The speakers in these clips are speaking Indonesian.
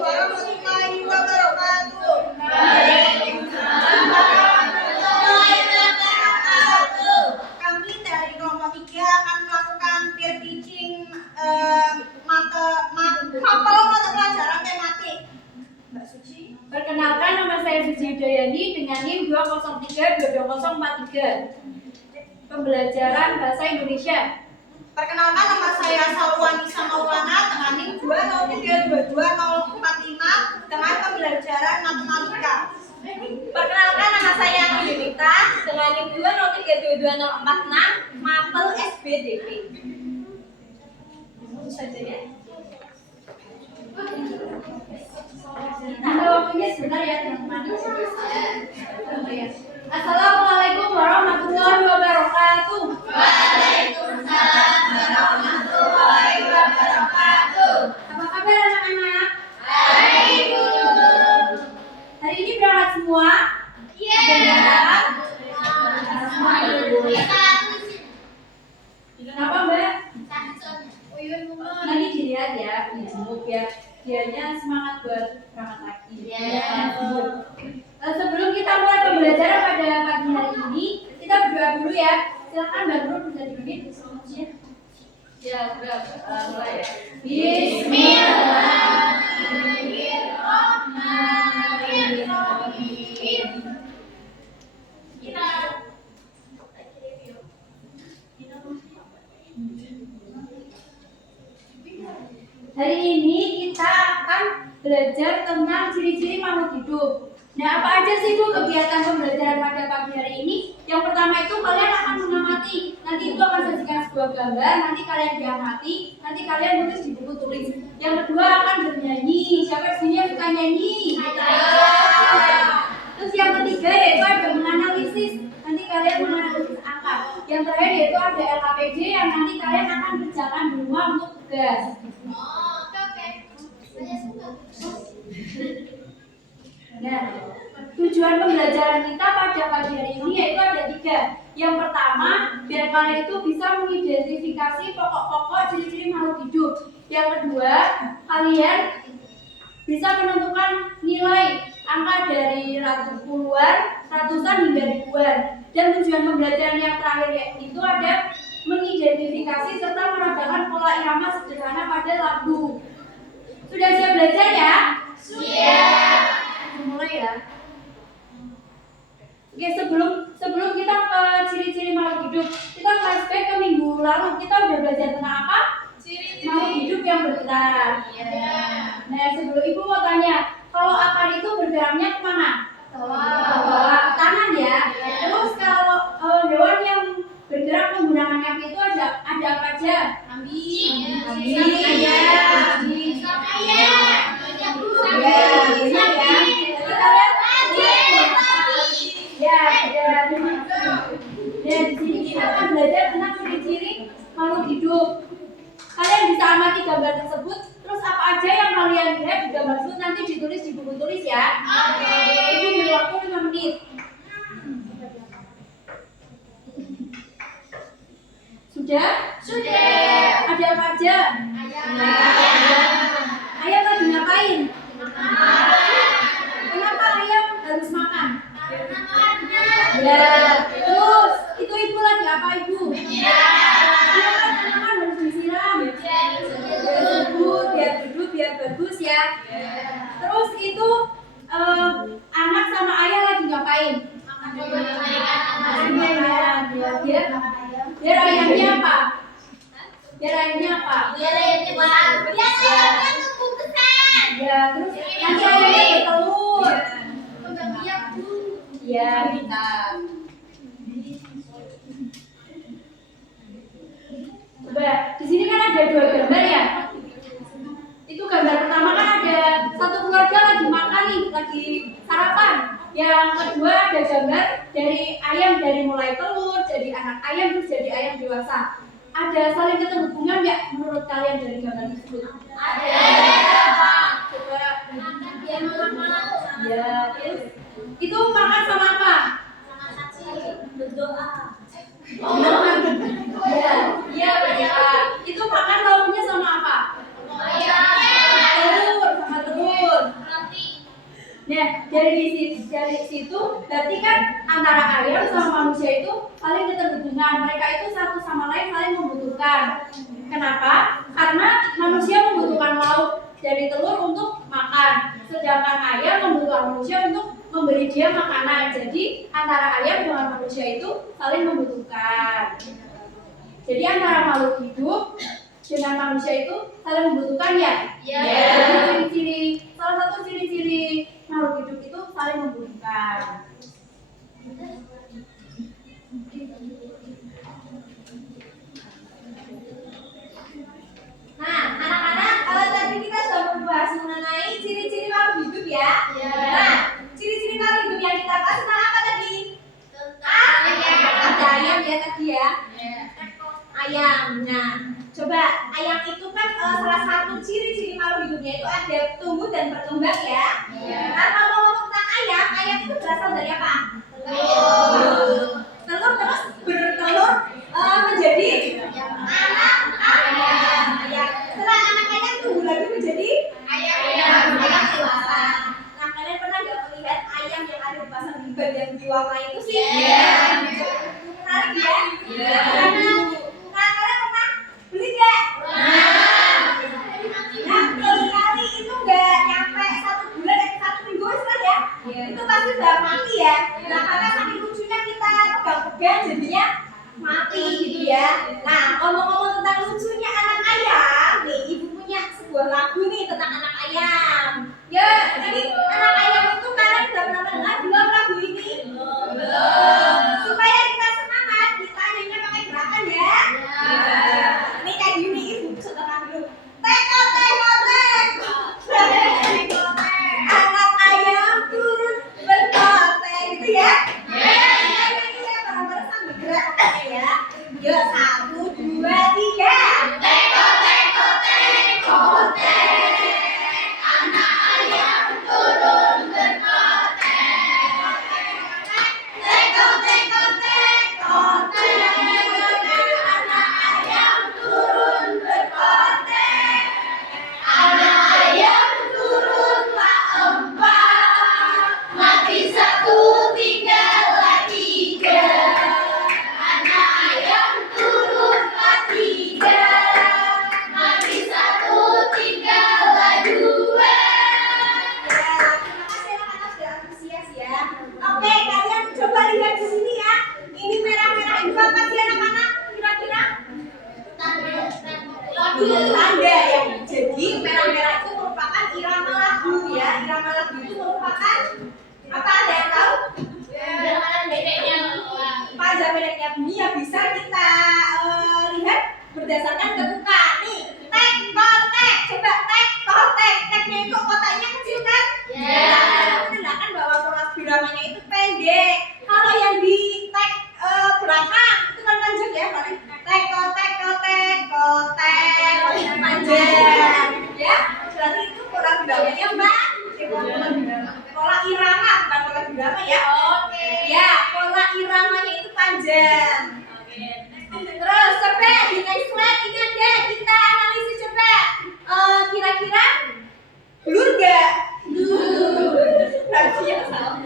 warahmatullahi wabarakatuh. Kami dari kelompok 3 akan melakukan peer teaching mapel mata pelajaran tematik. Mbak Suci. Perkenalkan, nama saya Suci Hidayani dengan NIM 203-22043. Pembelajaran Bahasa Indonesia. Perkenalkan, nama saya Salwanisa Maulana dengan NIM 203-22045 dengan pembelajaran matematika. Perkenalkan, nama saya Yunita dengan NIM 203-22046 mapel SBDP. Itu saja ya. Waktunya sebentar ya teman-teman. Assalamualaikum warahmatullahi wabarakatuh. Waalaikumsalam warahmatullahi wabarakatuh. Apa kabar anak-anak? Baik, Bu. Hari ini berangkat semua? Iya. Kenapa Mbak? Nanti dilihat ya, dijenguk ya. Dianya semangat buat berangkat lagi. Sebelum kita mulai pembelajaran pada pagi hari ini, kita berdoa dulu ya. Silakan Mbak Nur bisa dipimpin. Ya, sudah mulai ya. Bismillahirrahmanirrahim. Hari ini kita akan belajar tentang ciri-ciri makhluk hidup. Nah, apa aja sih Bu kegiatan pembelajaran pada pagi hari ini? Yang pertama itu kalian akan mengamati. Nanti Ibu akan sajikan sebuah gambar, nanti kalian diamati, nanti kalian tulis di buku tulis. Yang kedua akan bernyanyi. Siapa di sini yang suka nyanyi? Terus yang ketiga yaitu ada menganalisis. Nanti kalian menganalisis angka. Yang terakhir yaitu ada LKPD yang nanti kalian akan kerjakan di rumah untuk tugas. Nah, tujuan pembelajaran kita pada pagi hari ini yaitu ada 3. Yang pertama, biar kalian itu bisa mengidentifikasi pokok-pokok ciri-ciri makhluk hidup. Yang kedua, kalian bisa menentukan nilai angka dari puluhan, ratusan hingga ribuan. Dan tujuan pembelajaran yang terakhir itu ada mengidentifikasi serta menambahkan pola irama sederhana pada lagu. Sudah siap belajar ya? Siap. Mulai ya. Oke, sebelum kita ke ciri-ciri makhluk hidup, kita flashback ke minggu lalu. Kita udah belajar tentang apa? Makhluk hidup yang bergerak. Nah, sebelum Ibu mau tanya, kalau akar itu bergeraknya kemana? Bawah ke kanan ya. Terus kalau hewan yang bergerak menggunakan kaki itu ada apa aja? Kambing. Dan di sini kita akan belajar tentang ciri-ciri makhluk hidup. Kalian bisa amati gambar tersebut. Terus apa aja yang kalian lihat di gambar tersebut nanti ditulis di buku tulis ya. Ibu beri waktu 5 menit. Sudah? Ada apa aja? Ayam lagi ngapain? Kenapa ayam harus makan? Ya, terus itu Ibu lagi apa Ibu? Kenapa tanaman harus disiram? Biar bagus ya. Terus itu anak sama ayah lagi ngapain? Biar ayamnya apa? Ya, terus nanti ayamnya bertelur. Ya, kita. Coba, di sini kan ada 2 gambar ya. Itu gambar pertama kan ada satu keluarga lagi makan nih, lagi sarapan. Yang kedua ada gambar dari ayam dari mulai telur, jadi anak ayam terus jadi ayam dewasa. Ada saling keterhubungan nggak menurut kalian dari gambar tersebut? Ada. Coba. Ya, itu makan sama apa? Berdoa. Iya, Itu makan lauknya sama apa? Ayam. Telur, sama telur. Nah, dari situ berarti kan antara ayam sama manusia itu saling keterhubungan. Mereka itu satu sama lain saling membutuhkan. Kenapa? Karena manusia membutuhkan lauk dari telur untuk makan, sedangkan ayam membutuhkan manusia untuk memberi dia makanan. Jadi antara ayam dengan manusia itu saling membutuhkan. Jadi antara makhluk hidup dengan manusia itu saling membutuhkan ya? Iya. Ciri-ciri, salah satu ciri-ciri makhluk hidup itu saling membutuhkan. Nah, anak-anak, tadi kita sudah membahas mengenai ciri-ciri makhluk hidup ya. Iya. Nah, ciri-ciri makhluk hidup yang kita bahas tentang apa tadi? Ada ayam ya tadi ya. Ayam. Nah, coba ayam itu kan salah satu ciri-ciri makhluk hidupnya itu ada tumbuh dan berkembang ya. Nah, kalau ngomong tentang ayam itu berasal dari apa? Telur terus bertelur menjadi anak ayam. Setelah anak ayam tumbuh lagi menjadi ayam dewasa. Nah, kalian pernah nggak melihat ayam yang ada dipasang di bagian bawah itu sih? Menarik ya? Nah, kalian pernah beli nggak? Nah, kali itu nggak nyampe 1 bulan dan 1 minggu setelah ya? Itu pasti udah mati ya. Nah, karena saking lucunya kita pegang-pegang jadinya mati gitu ya. Nah, ngomong-ngomong tentang lucunya anak ayam, nih ibu punya sebuah lagu nih tentang anak ayam. Ya, jadi anak ayam itu kalian udah pernah dengar belum lagu ini? Supaya kita semangat, kita nyanyinya pakai gerakan ya. Ini kayak gini ibu setelah dulu. Teko teko teko. Anak ayam turun berkote gitu ya. Iya, bareng-bareng sambil gerak pokoknya ya. Yuk, 1, 2, 3. Teko teko teko teko. Anak ayam turun berkote. Teko teko teko teko. Anak ayam turun berkote. Anak ayam turunlah 4, mati 1 tinggallah 3. Anak ayam turunlah 3, mati 1 tinggallah 2. Ya, terima kasih anak-anak sudah antusias ya. Oke, kalian coba lihat di sini ya. Ini merah-merah itu apa sih anak-anak? Kira-kira? Tanda ya. Jadi merah-merah itu merupakan irama lagu ya. Irama lagu itu merupakan apa? Ada yang tahu? Panjang pendeknya bunyi ya bisa kita lihat berdasarkan ketukan nih. Tek kotek, coba tek kotek. Teknya itu kotaknya kecil kan? Menandakan bahwa pola biramanya itu pendek. Kalau yang di tek belakang itu kan panjang ya, berarti tek kotek kotek kotek panjang ya. Berarti itu pola biramanya pola irama bukan pola birama ya. Oke. Ya, pola iramanya itu panjang. Terus coba di next slide ini ada kita analisis coba. Kira-kira blur nggak? Berarti ya salah.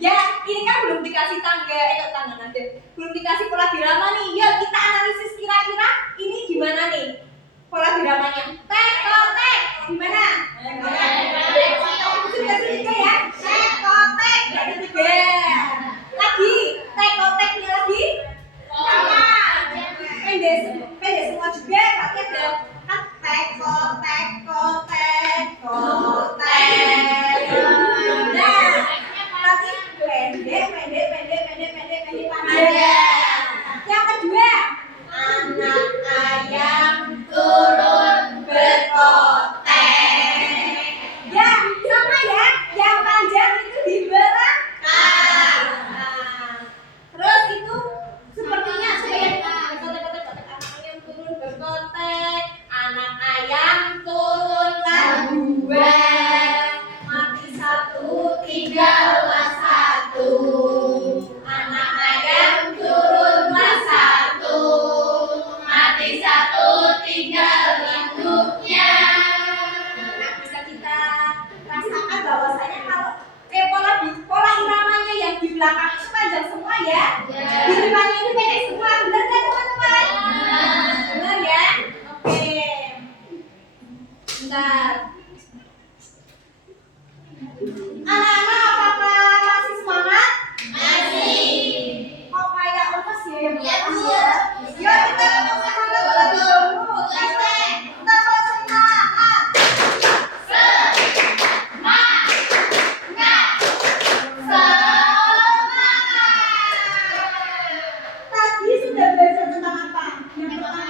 Ya, ini kan belum dikasih tangga nanti. Belum dikasih pola birama nih. Yuk kita analisis kira-kira ini gimana nih pola biramanya. Tek kotek gimana? Sudah tiga ya. Tek kotek berarti 3. Lagi tek koteknya lagi. Sama. Pendek semua juga berarti ada kan tek kotek kotek kotek. Nah, berarti pendek panjang. Yang kedua belakang itu panjang semua ya. Di depannya itu pendek semua. Benar kan teman-teman? Benar ya? Oke. Bentar. Anak-anak apakah masih semangat? Kok kayak lemes ya yang belakang ya? Yuk kita ketemu semangat lebih dulu. Kita bersemangat. Tadi sudah belajar tentang apa? Yang pertama.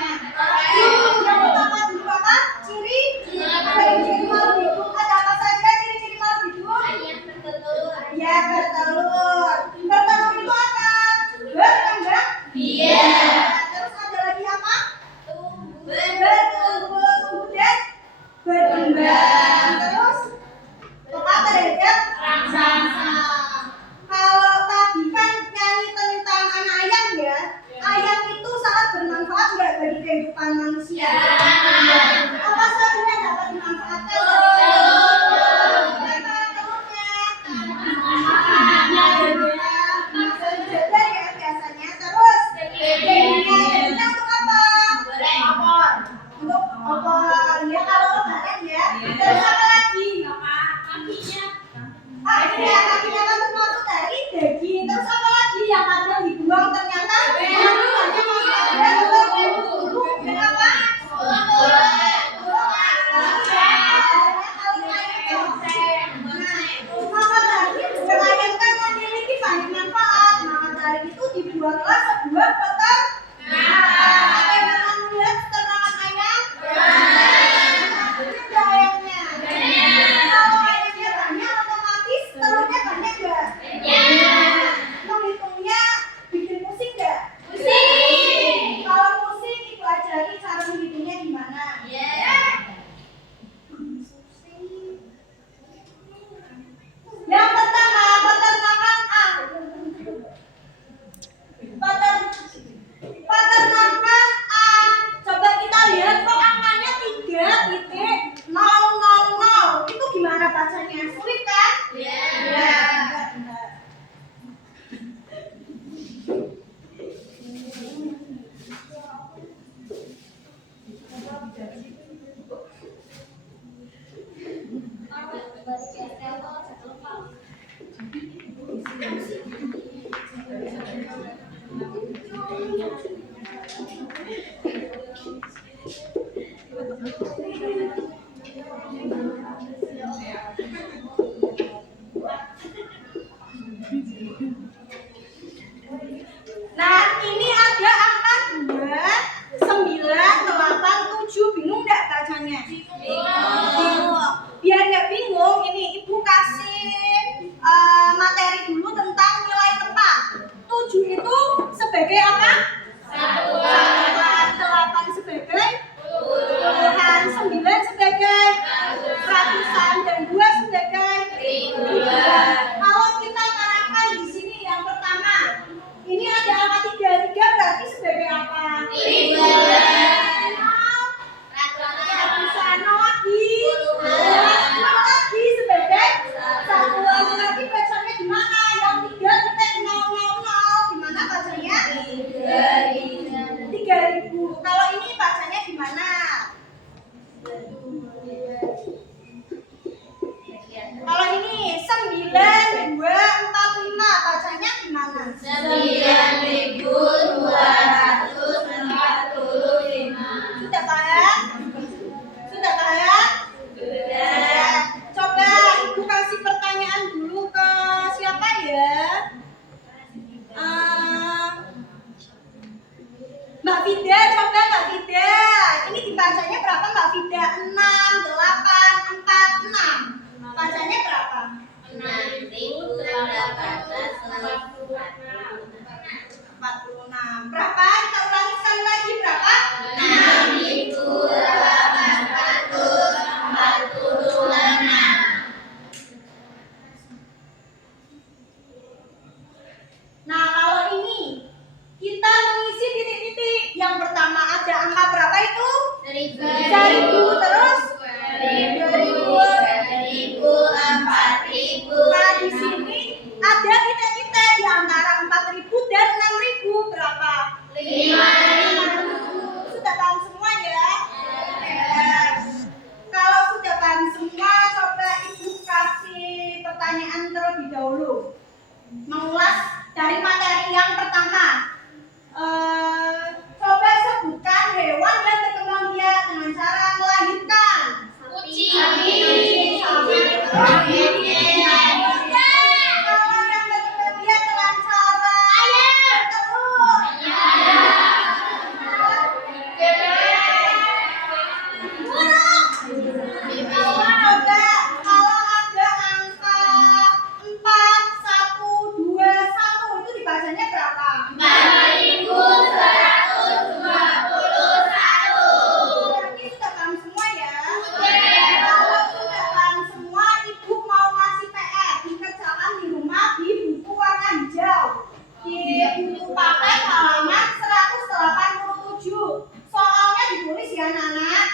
Yang pertama dulu apa? Ciri. Ada ciri malu hidup. Ada apa saja ciri-ciri malu hidup? Ya, bertelur. Bertelur itu apa? Berkembang. Terus ada lagi apa? Bertumbuh, tumbuh dan berkembang. Terus apa terhadap raksasa. Kalau tadi kan nyanyi tentang anak ayam ya. Ayam itu sangat bermanfaat nggak bagi kehidupan manusia? Apa saja yang dapat dimanfaatkan? Untuk opor ya, kalau lebaran ya. Terus apa lagi? Kakinya kan termasuk dari daging. Terus apa lagi yang kadang dibuang ternyata kenapa? Maka dari ayam kan memiliki banyak manfaat. Maka dari itu dibuanglah sebuah peternakan. Bagaimana melihat peternakan ayam? Ada ayamnya. Kalau ayamnya banyak, otomatis telurnya banyak nggak? Menghitungnya bikin pusing nggak? Kalau pusing, ibu ajari cara menghitungnya gimana? Yang pertama, peternakan A. Peternakan A. Coba kita lihat kok angkanya 3.000. Itu gimana bacanya? Sulit kan? Ya, benar. Nah, ini ada angka 2, 9, 8, 7. Bingung nggak bacanya? Biar nggak bingung, ini ibu kasih materi dulu tentang nilai tempat. 7 itu sebagai apa? Satuan. 8 sebagai puluhan. 9 sebagai ratusan. Dan 2 sebagai ribuan. Kalau kita terapkan di sini yang pertama, ini ada angka 33 berarti sebagai apa? Ribuan. Ratusan lagi sebagai satuan. Berarti bacanya gimana? Yang 3.000 gimana bacanya? 3.000. Kalau ini bacanya gimana? Kalau ini 9.245 bacanya gimana? 9.245. Sudah paham? Sudah paham? Sudah. Coba ibu kasih pertanyaan dulu ke siapa ya? Mbak Vida, coba Mbak Vida. Ini dibacanya berapa Mbak Vida? 6, 8, 4, 6. Bacanya berapa? 46. Berapa? Kita ulangi sekali lagi berapa? 6.846. Nah, kalau ini kita mengisi titik-titik. Yang pertama ada angka berapa itu? 1.000. Terus 2.000. 4.000. Nah, di sini ada titik-titik. Di dari materi yang pertama. Coba sebutkan hewan yang berkembang biak dengan cara melahirkan. Kucing. Kalau yang berkembang biak dengan cara bertelur. Coba kalau ada angka 4121 itu dibacanya berapa? 4121. Berarti sudah paham semua ya? Kalau sudah paham semua, ibu mau ngasih PR dikerjakan di rumah di buku warna hijau. Di buku paket halaman 187. Soalnya ditulis ya anak-anak.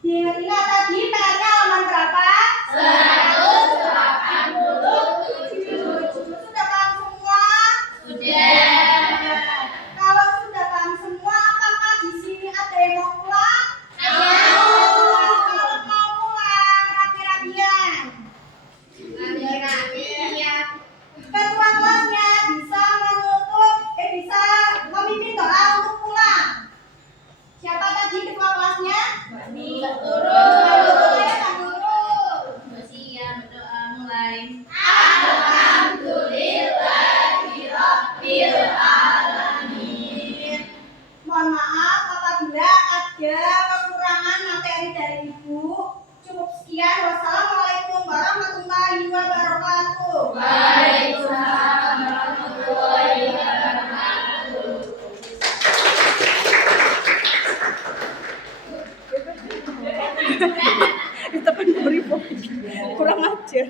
Diingat-ingat tadi PR-nya halaman berapa? 187. Sudah paham semua? Sudah. Kalau sudah paham semua, apakah di sini ada yang mau pulang? Kalau mau pulang, rapi-rapian. Ketua kelasnya bisa bisa memimpin doa untuk pulang. Siapa tadi ketua kelasnya? Mbak Nurul ya, Mbak Nurul. Siap berdoa mulai. Mohon maaf apabila ada kekurangan materi dari Ibu. Cukup sekian. Wassalamualaikum warahmatullahi wabarakatuh. Waalaikumsalam warahmatullahi wabarakatuh. Kita kan kurang ajar.